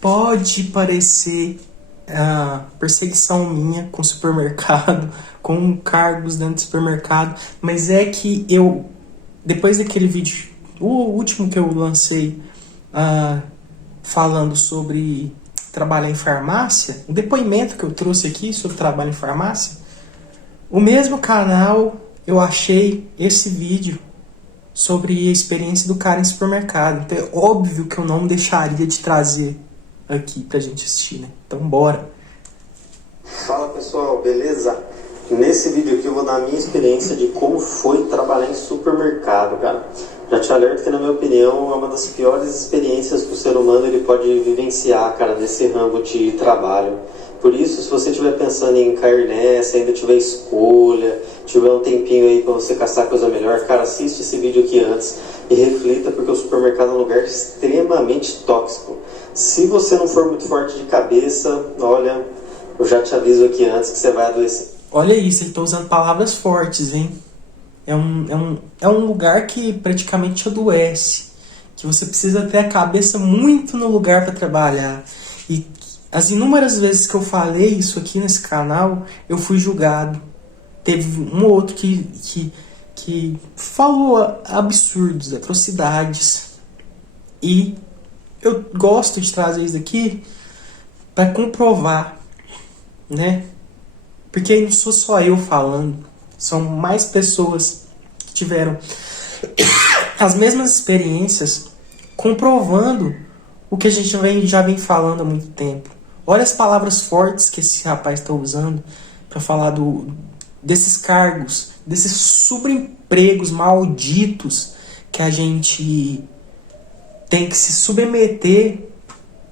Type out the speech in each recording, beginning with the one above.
Pode parecer perseguição minha com supermercado, com cargos dentro do supermercado, mas é que eu, depois daquele vídeo, o último que eu lancei, falando sobre trabalhar em farmácia, o depoimento que eu trouxe aqui sobre trabalho em farmácia, o mesmo canal eu achei esse vídeo sobre a experiência do cara em supermercado. Então é óbvio que eu não deixaria de trazer aqui pra gente assistir, né? Então bora! Fala pessoal, beleza? Nesse vídeo aqui eu vou dar a minha experiência de como foi trabalhar em supermercado, cara. Já te alerto que, na minha opinião, é uma das piores experiências que o ser humano ele pode vivenciar, cara, nesse ramo de trabalho. Por isso, se você estiver pensando em cair nessa, ainda tiver escolha, tiver um tempinho aí pra você caçar coisa melhor, cara, assiste esse vídeo aqui antes e reflita, porque o supermercado é um lugar extremamente tóxico. Se você não for muito forte de cabeça, olha, eu já te aviso aqui antes que você vai adoecer. Olha isso, ele tá usando palavras fortes, hein? É um lugar que praticamente adoece, que você precisa ter a cabeça muito no lugar para trabalhar. E as inúmeras vezes que eu falei isso aqui nesse canal, eu fui julgado. Teve um ou outro que falou absurdos, atrocidades. E eu gosto de trazer isso aqui para comprovar, né? Porque não sou só eu falando, são mais pessoas que tiveram as mesmas experiências comprovando o que a gente já vem falando há muito tempo. Olha as palavras fortes que esse rapaz está usando para falar desses cargos, desses subempregos malditos que a gente tem que se submeter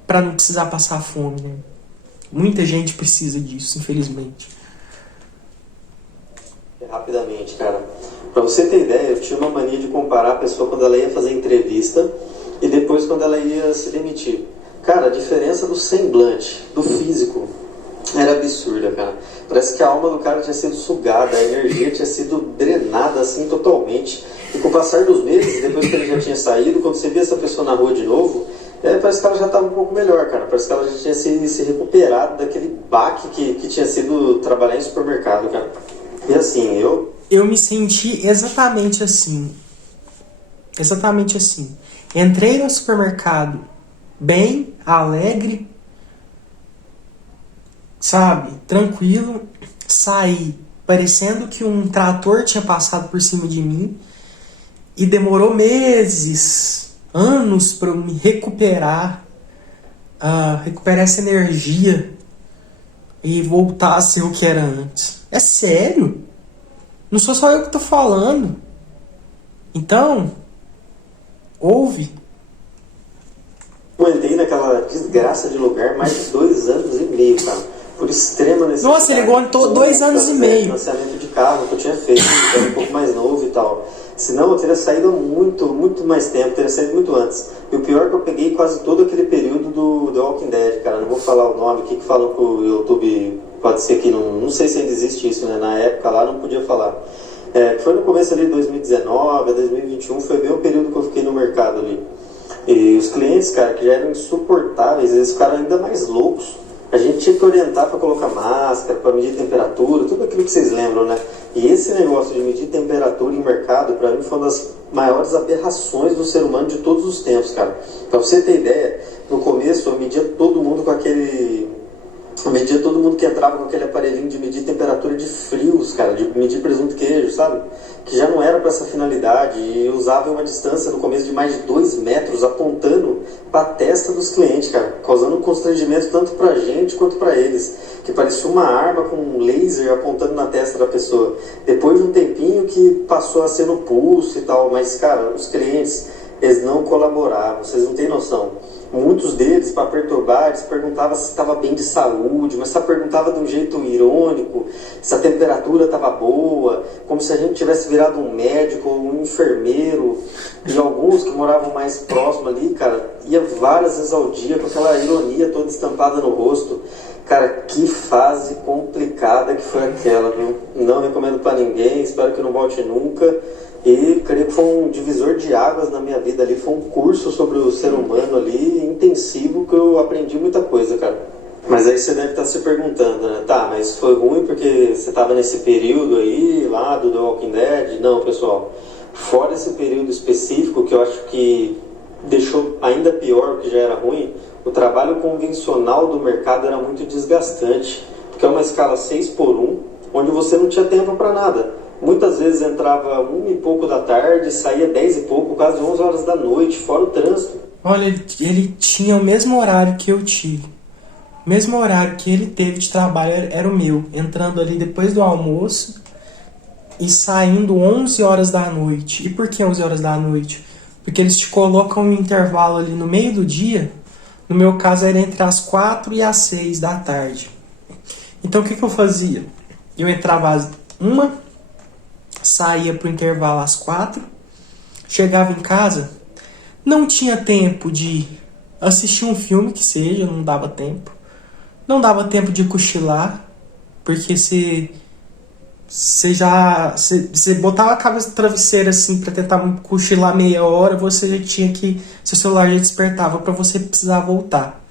para não precisar passar fome, né? Muita gente precisa disso, infelizmente. Rapidamente, cara. Pra você ter ideia, eu tinha uma mania de comparar a pessoa quando ela ia fazer entrevista e depois quando ela ia se demitir. Cara, a diferença do semblante, do físico, era absurda, cara. Parece que a alma do cara tinha sido sugada, a energia tinha sido drenada assim totalmente. E com o passar dos meses, depois que ele já tinha saído, quando você via essa pessoa na rua de novo, parece que ela já estava um pouco melhor, cara. Parece que ela já tinha se recuperado daquele baque que tinha sido trabalhar em supermercado, cara. E assim, eu me senti exatamente assim. Exatamente assim. Entrei no supermercado bem, alegre, sabe? Tranquilo. Saí parecendo que um trator tinha passado por cima de mim. E demorou meses, anos para eu me recuperar. Recuperar essa energia e voltar a ser o que era antes. É sério? Não sou só eu que tô falando. Então, ouve. eu entrei naquela desgraça de lugar mais de 2 anos e meio, cara. Por extrema necessidade. Nossa, ele aguentou 2 anos e meio. Financiamento de carro que eu tinha feito, eu era um pouco mais novo e tal. Senão eu teria saído muito mais tempo, teria saído muito antes. E o pior é que eu peguei quase todo aquele período do The Walking Dead, cara. Não vou falar o nome aqui, que falam que o YouTube pode ser que não sei se ainda existe isso, né? Na época lá não podia falar. Foi no começo ali de 2019 a 2021, foi bem o período que eu fiquei no mercado ali. E os clientes, cara, que já eram insuportáveis, eles ficaram ainda mais loucos. A gente tinha que orientar para colocar máscara, para medir temperatura, tudo aquilo que vocês lembram, né? E esse negócio de medir temperatura em mercado, para mim, foi uma das maiores aberrações do ser humano de todos os tempos, cara. Para você ter ideia, no começo eu media todo mundo com aquele... Eu media todo mundo que entrava com aquele aparelhinho de medir temperatura de frios, cara, de medir presunto e queijo, sabe? Que já não era para essa finalidade, e usava uma distância no começo de mais de 2 metros, apontando para a testa dos clientes, cara, causando um constrangimento tanto para a gente quanto para eles, que parecia uma arma com um laser apontando na testa da pessoa. Depois de um tempinho que passou a ser no pulso e tal, mas, cara, os clientes, eles não colaboravam, vocês não têm noção. Muitos deles, para perturbar, eles perguntavam se estava bem de saúde, mas só perguntava de um jeito irônico, se a temperatura estava boa, como se a gente tivesse virado um médico ou um enfermeiro. E alguns que moravam mais próximo ali, cara, ia várias vezes ao dia com aquela ironia toda estampada no rosto. Cara, que fase complicada que foi aquela, viu? Não recomendo para ninguém, espero que não volte nunca. E creio que foi um divisor de águas na minha vida ali, foi um curso sobre o ser humano ali, intensivo, que eu aprendi muita coisa, cara. Mas aí você deve estar se perguntando, né? Tá, mas foi ruim porque você estava nesse período aí, lá do The Walking Dead? Não, pessoal. Fora esse período específico, que eu acho que deixou ainda pior, o que já era ruim, o trabalho convencional do mercado era muito desgastante. Porque é uma escala 6x1, onde você não tinha tempo para nada. Muitas vezes entrava 1 e pouco da tarde, saía 10 e pouco, quase 11 horas da noite, fora o trânsito. Olha, ele tinha o mesmo horário que eu tive. O mesmo horário que ele teve de trabalho era o meu. Entrando ali depois do almoço e saindo 11 horas da noite. E por que 11 horas da noite? Porque eles te colocam um intervalo ali no meio do dia. No meu caso era entre as 4 e as 6 da tarde. Então o que eu fazia? Eu entrava às 1, saía pro intervalo às 4, chegava em casa, não tinha tempo de assistir um filme que seja, não dava tempo. Não dava tempo de cochilar, porque você botava a cabeça no travesseiro assim pra tentar cochilar meia hora, você já tinha que, seu celular já despertava pra você precisar voltar.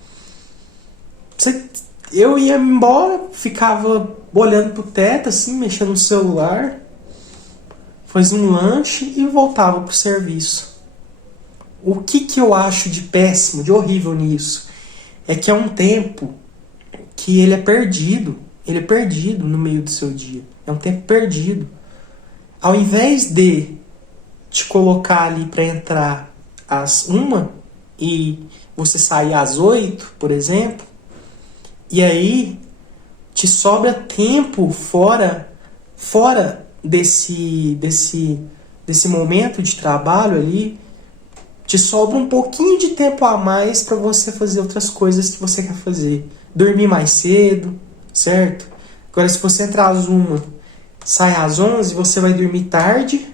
Eu ia embora, ficava olhando pro teto assim, mexendo no celular, fazia um lanche e voltava pro serviço. O que eu acho de péssimo, de horrível nisso, é que é um tempo que ele é perdido no meio do seu dia. É um tempo perdido. Ao invés de te colocar ali para entrar às 1 e você sair às 8, por exemplo, e aí te sobra tempo fora desse momento de trabalho ali, te sobra um pouquinho de tempo a mais para você fazer outras coisas que você quer fazer. Dormir mais cedo, certo? Agora, se você entrar às 1, sai às 11, você vai dormir tarde,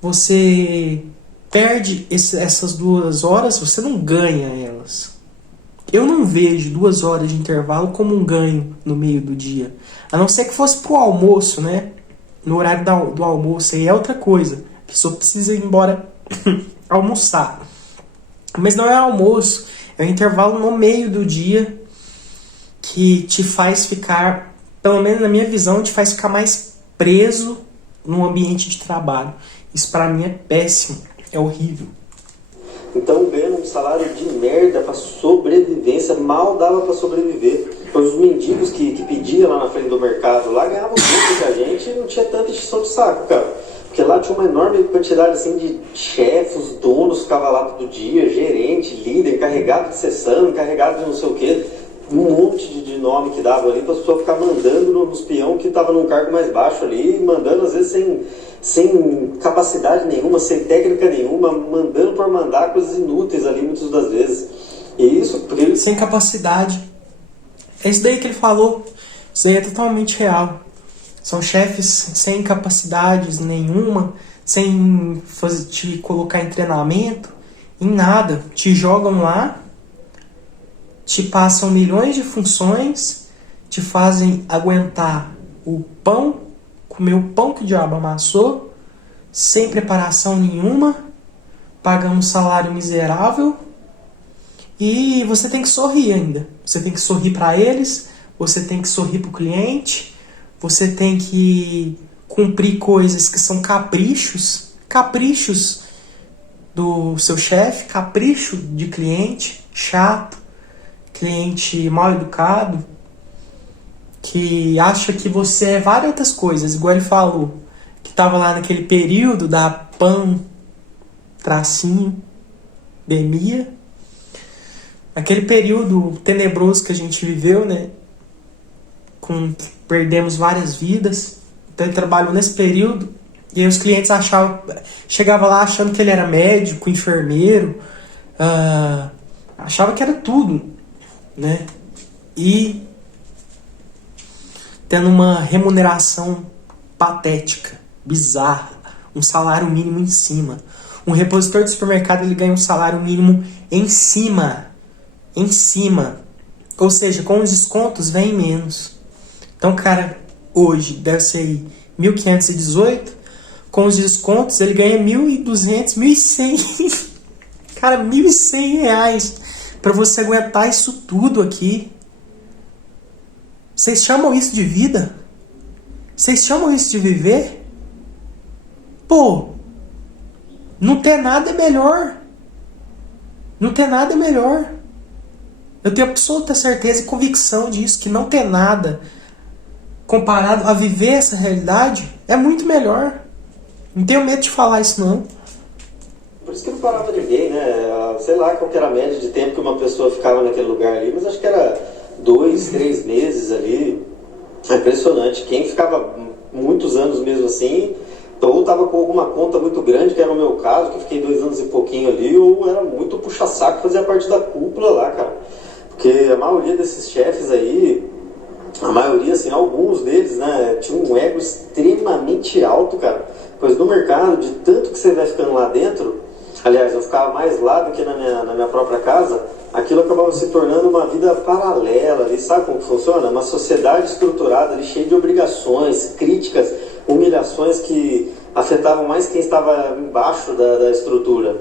você perde essas 2 horas, você não ganha elas. Eu não vejo 2 horas de intervalo como um ganho no meio do dia. A não ser que fosse pro almoço, né? No horário do almoço, aí é outra coisa. A pessoa precisa ir embora almoçar. Mas não é almoço, é um intervalo no meio do dia que te faz ficar, pelo menos na minha visão, te faz ficar mais preso no ambiente de trabalho. Isso pra mim é péssimo, é horrível. Então ganhando um salário de merda pra sobrevivência, mal dava pra sobreviver. Pois os mendigos que pediam lá na frente do mercado lá ganhavam muito que a gente não tinha tanta encheção de saco, cara. Porque lá tinha uma enorme quantidade assim de chefes, os donos ficavam lá todo dia, gerente, líder, encarregado de sessão, encarregado de não sei o quê. Um monte de nome que dava ali para as pessoas ficar mandando nos peão que estava num cargo mais baixo ali, mandando às vezes sem capacidade nenhuma, sem técnica nenhuma, mandando por mandar coisas inúteis ali muitas das vezes. E isso porque ele... Sem capacidade. É isso daí que ele falou. Isso daí é totalmente real. São chefes sem capacidades nenhuma, sem te colocar em treinamento, em nada. Te jogam lá, te passam milhões de funções, te fazem aguentar o pão, comer o pão que o diabo amassou, sem preparação nenhuma, pagando um salário miserável, e você tem que sorrir ainda. Você tem que sorrir para eles, você tem que sorrir para o cliente, você tem que cumprir coisas que são caprichos do seu chefe, capricho de cliente chato, cliente mal educado, que acha que você é várias outras coisas, igual ele falou, que estava lá naquele período da pandemia, aquele período tenebroso que a gente viveu, né? Perdemos várias vidas. Então ele trabalhou nesse período e aí os clientes chegava lá achando que ele era médico, enfermeiro, achava que era tudo, né? E tendo uma remuneração patética, bizarra, um salário mínimo em cima. Um repositor de supermercado, ele ganha um salário mínimo em cima. Ou seja, com os descontos vem menos. Então, cara, hoje deve ser 1.518, com os descontos, ele ganha 1.200, 1.100. Cara, 1.100 reais pra você aguentar isso tudo aqui. Vocês chamam isso de vida? Vocês chamam isso de viver? Pô, não ter nada é melhor. Não ter nada é melhor. Eu tenho absoluta certeza e convicção disso, que não ter nada comparado a viver essa realidade é muito melhor. Não tenho medo de falar isso, não. Por isso que não parava ninguém, né? Sei lá qual que era a média de tempo que uma pessoa ficava naquele lugar ali, mas acho que era 2, 3 meses ali. É impressionante. Quem ficava muitos anos mesmo assim, ou estava com alguma conta muito grande, que era o meu caso, que fiquei 2 anos e pouquinho ali, ou era muito puxa-saco, fazia parte da cúpula lá, cara. Porque a maioria desses chefes aí, a maioria, assim, alguns deles, né, tinham um ego extremamente alto, cara. Pois no mercado, de tanto que você vai ficando lá dentro, aliás, eu ficava mais lá do que na minha própria casa, aquilo acabava se tornando uma vida paralela ali, sabe como que funciona? Uma sociedade estruturada ali, cheia de obrigações, críticas, humilhações que afetavam mais quem estava embaixo da estrutura,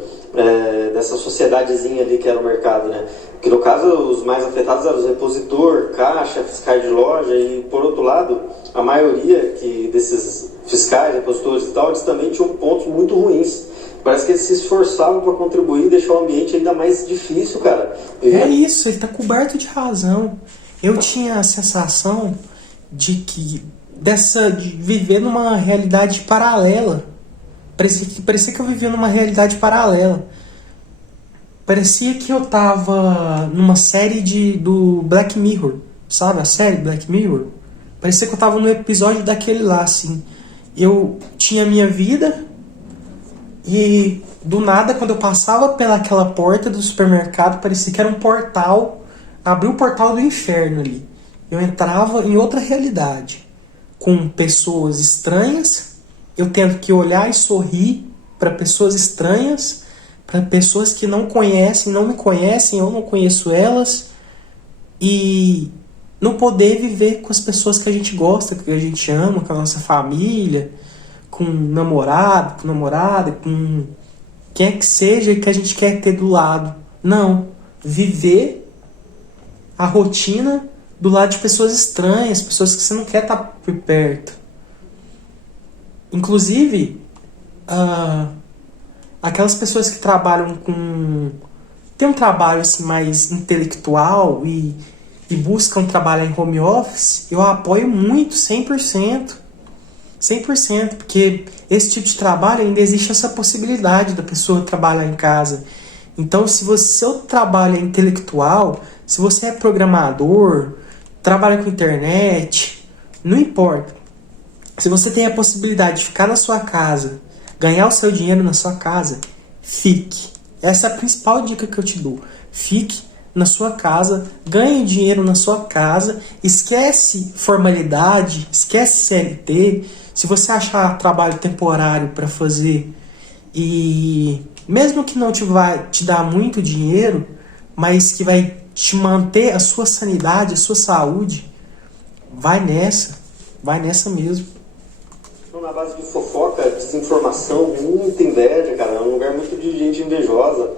dessa sociedadezinha ali que era o mercado, né? Que no caso os mais afetados eram os repositor, caixa, fiscais de loja e, por outro lado, a maioria desses fiscais, repositores e tal, eles também tinham pontos muito ruins. Parece que eles se esforçavam para contribuir e deixar o ambiente ainda mais difícil, cara. É isso, ele está coberto de razão. Eu tinha a sensação de viver numa realidade paralela. Parecia que eu vivia numa realidade paralela. Parecia que eu tava numa série do Black Mirror, sabe? A série Black Mirror. Parecia que eu tava no episódio daquele lá, assim. Eu tinha minha vida e do nada, quando eu passava pelaquela porta do supermercado, parecia que era um portal. Abriu o portal do inferno ali. Eu entrava em outra realidade, com pessoas estranhas. Eu tendo que olhar e sorrir para pessoas estranhas, para pessoas que não conhecem, não me conhecem, eu não conheço elas, e não poder viver com as pessoas que a gente gosta, que a gente ama, com a nossa família, com namorado, com namorada, com quem é que seja que a gente quer ter do lado. Não, viver a rotina do lado de pessoas estranhas, pessoas que você não quer estar por perto. Inclusive, aquelas pessoas que trabalham tem um trabalho assim, mais intelectual e buscam trabalhar em home office, eu apoio muito, 100%. 100%, porque esse tipo de trabalho ainda existe essa possibilidade da pessoa trabalhar em casa. Então, se seu trabalho é intelectual, se você é programador, trabalha com internet, não importa. Se você tem a possibilidade de ficar na sua casa, ganhar o seu dinheiro na sua casa, fique. Essa é a principal dica que eu te dou. Fique na sua casa, ganhe dinheiro na sua casa, esquece formalidade, esquece CLT. Se você achar trabalho temporário para fazer, e mesmo que não vai te dar muito dinheiro, mas que vai te manter a sua sanidade, a sua saúde, vai nessa mesmo. Na base de fofoca, desinformação, muita inveja, cara. É um lugar muito de gente invejosa.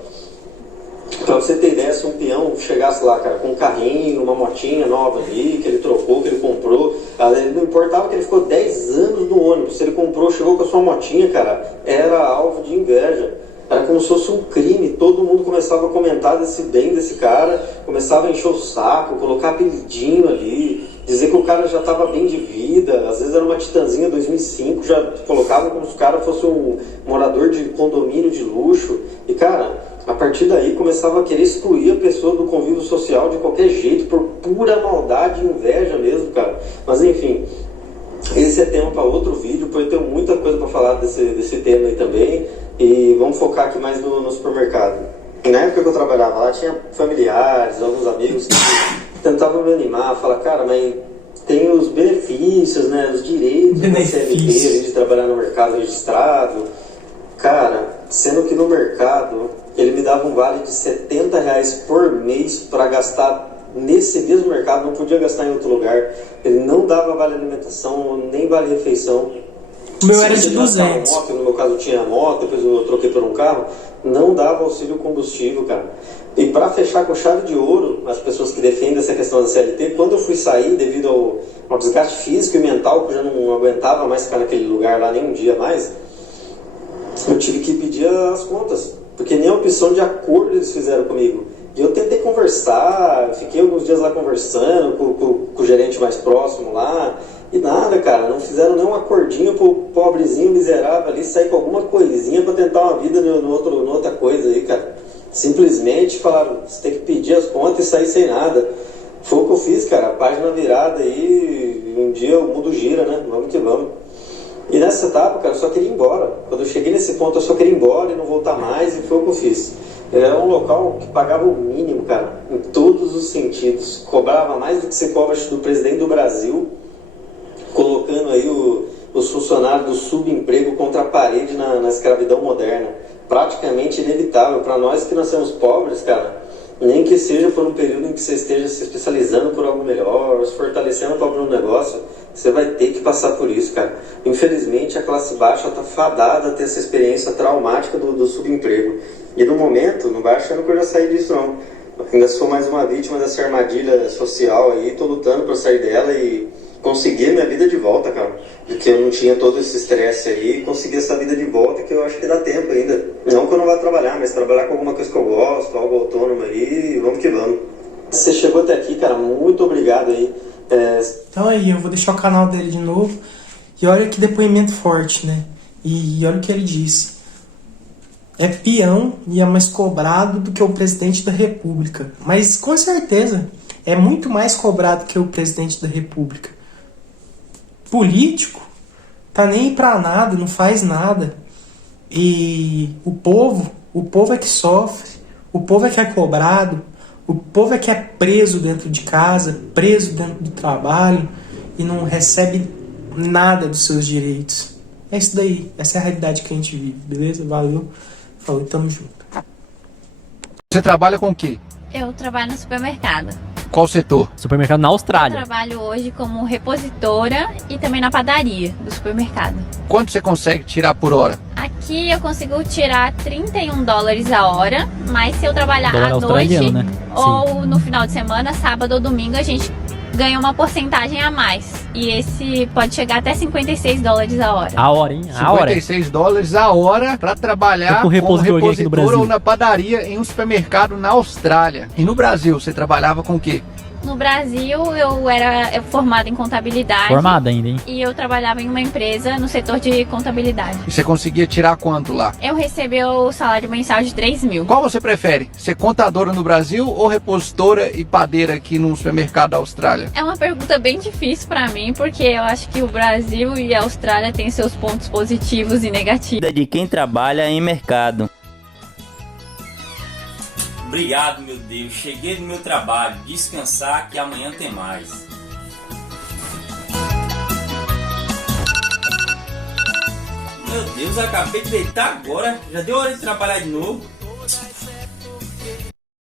Pra você ter ideia, se um peão chegasse lá, cara, com um carrinho, uma motinha nova ali, que ele trocou, que ele comprou, não importava que ele ficou 10 anos no ônibus, se ele comprou, chegou com a sua motinha, cara, era alvo de inveja. Era como se fosse um crime, todo mundo começava a comentar desse bem desse cara, começava a encher o saco, colocar apelidinho ali, dizer que o cara já estava bem de vida, às vezes era uma Titanzinha 2005, já colocava como se o cara fosse um morador de condomínio de luxo, e cara, a partir daí começava a querer excluir a pessoa do convívio social de qualquer jeito, por pura maldade e inveja mesmo, cara. Mas enfim, esse é tema para outro vídeo, porque eu tenho muita coisa para falar desse tema aí também, e vamos focar aqui mais no supermercado. Na época que eu trabalhava lá, tinha familiares, alguns amigos que tentavam me animar, falar, cara, mas tem os benefícios, né, os direitos da CLT, de trabalhar no mercado registrado. Cara, sendo que no mercado ele me dava um vale de R$70 por mês para gastar nesse mesmo mercado, não podia gastar em outro lugar. Ele não dava vale alimentação, nem vale refeição. O meu era Se de você gastar 200. uma moto, no meu caso tinha moto, depois eu troquei por um carro, não dava auxílio combustível, cara. E para fechar com chave de ouro, as pessoas que defendem essa questão da CLT, quando eu fui sair devido ao desgaste físico e mental, que eu já não aguentava mais ficar naquele lugar lá nem um dia mais, eu tive que pedir as contas, porque nem a opção de acordo eles fizeram comigo. E eu tentei conversar, fiquei alguns dias lá conversando com o gerente mais próximo lá, e nada, cara, não fizeram nem um acordinho pro pobrezinho miserável ali sair com alguma coisinha para tentar uma vida no outra coisa aí, cara. Simplesmente falaram, você tem que pedir as contas e sair sem nada. Foi o que eu fiz, cara, a página virada aí, um dia o mundo gira, né? Vamos que vamos. E nessa etapa, cara, eu só queria ir embora. Quando eu cheguei nesse ponto, eu só queria ir embora e não voltar mais, e foi o que eu fiz. Era um local que pagava o mínimo, cara, em todos os sentidos. Cobrava mais do que se cobra do presidente do Brasil, colocando aí os funcionários do subemprego contra a parede na escravidão moderna. Praticamente inevitável. Para nós que nascemos pobres, cara, nem que seja por um período em que você esteja se especializando por algo melhor, se fortalecendo para abrir um negócio, você vai ter que passar por isso, cara. Infelizmente, a classe baixa está fadada a ter essa experiência traumática do subemprego. E no momento, não vai achando que eu já saí disso, não. Eu ainda sou mais uma vítima dessa armadilha social aí, tô lutando para sair dela e conseguir minha vida de volta, cara. Porque eu não tinha todo esse estresse aí, conseguir essa vida de volta que eu acho que dá tempo ainda. Não que eu não vá trabalhar, mas trabalhar com alguma coisa que eu gosto, algo autônomo aí, vamos que vamos. Você chegou até aqui, cara, muito obrigado aí. Então aí, eu vou deixar o canal dele de novo. E olha que depoimento forte, né? E olha o que ele disse. É peão e é mais cobrado do que o presidente da República. Mas com certeza é muito mais cobrado que o presidente da República. Político tá nem aí pra nada, não faz nada. E o povo é que sofre, o povo é que é cobrado, o povo é que é preso dentro de casa, preso dentro do trabalho e não recebe nada dos seus direitos. É isso daí, essa é a realidade que a gente vive, beleza? Valeu, falou, tamo junto. Você trabalha com o quê? Eu trabalho no supermercado. Qual setor? Supermercado na Eu Austrália. trabalho hoje como repositora e também na padaria do supermercado. Quanto você consegue tirar por hora? Aqui eu consigo tirar 31 dólares a hora, mas se eu trabalhar Dólar à noite australiano, né? ou no final de semana, sábado ou domingo, a gente ganha uma porcentagem a mais. E esse pode chegar até 56 dólares a hora. A hora, hein? A hora. 56 dólares a hora para trabalhar Como como repositor aqui no repositor Brasil. ou na padaria em um supermercado na Austrália. E no Brasil, você trabalhava com o quê? No Brasil, eu era formada em contabilidade. Formada ainda, hein? E eu trabalhava em uma empresa no setor de contabilidade. E você conseguia tirar quanto lá? Eu recebi o salário mensal de 3 mil. Qual você prefere? Ser contadora no Brasil ou repositora e padeira aqui no supermercado da Austrália? É uma pergunta bem difícil pra mim, porque eu acho que o Brasil e a Austrália têm seus pontos positivos e negativos. De quem trabalha em mercado. Obrigado, meu Deus. Cheguei do meu trabalho. Descansar que amanhã tem mais. Meu Deus, acabei de deitar agora. Já deu hora de trabalhar de novo.